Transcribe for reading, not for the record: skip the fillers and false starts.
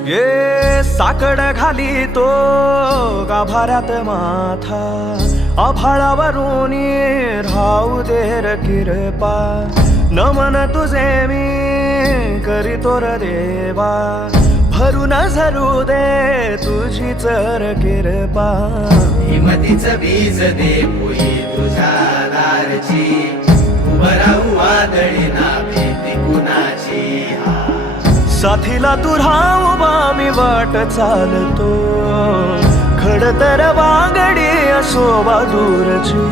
ये साकड घाली तो गाभाऱ्यात माथा, आभाळावरून राहू दे र किरपा, नमन तुझे मी करीतो र देवा, भरून झरू दे तुझी चर किरपा. हिमतीच बीज दे पोई तुझ्या दारची, उभं राहू वादळी ना भीती कुणाची. साथीला तू राहू मी वाट चालतो, खडतर वागडी असो दूरची.